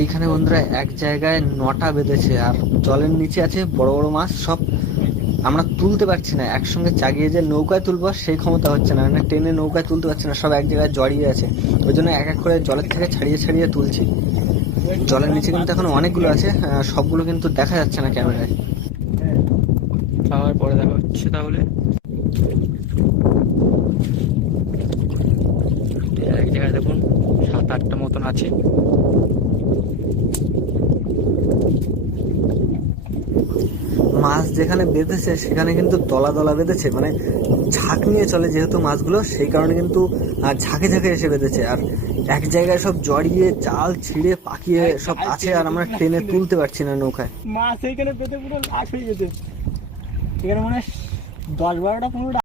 এইখানে বন্ধুরা এক জায়গায় 9টা বেঁধেছে, আর জলের নিচে আছে বড় বড় মাছ সব। আমরা তুলতে পারছি না, একসঙ্গে চাগিয়ে যে নৌকায় তুলবো সেই ক্ষমতা হচ্ছে না, মানে টেনে নৌকায় তুলতে পারছি না, সব এক জায়গায় জড়িয়ে আছে। ওই জন্য এক এক করে জলের থেকে ছাড়িয়ে ছাড়িয়ে তুলছি। জলের নিচে কিন্তু এখন অনেকগুলো আছে, সবগুলো কিন্তু দেখা যাচ্ছে না ক্যামেরায়। আবার পরে দেখা হচ্ছে তাহলে। এক জায়গায় দেখুন 7-8টা মতন আছে। মাছ যেখানে বেঁধেছে সেখানে কিন্তু দলা দলা বেঁধেছে, মানে ঝাঁক নিয়ে চলে যেহেতু মাছগুলো, সেই কারণে কিন্তু ঝাঁকে ঝাঁকে এসে বেঁধেছে। আর এক জায়গায় সব জড়িয়ে জাল ছিঁড়ে পাকিয়ে সব আছে, আর আমরা টেনে তুলতে পারছি না নৌকায়। মাছ এইখানে পেতে পুরো লাশ হয়ে যেত। এখানে মানে 10-12টা 15টা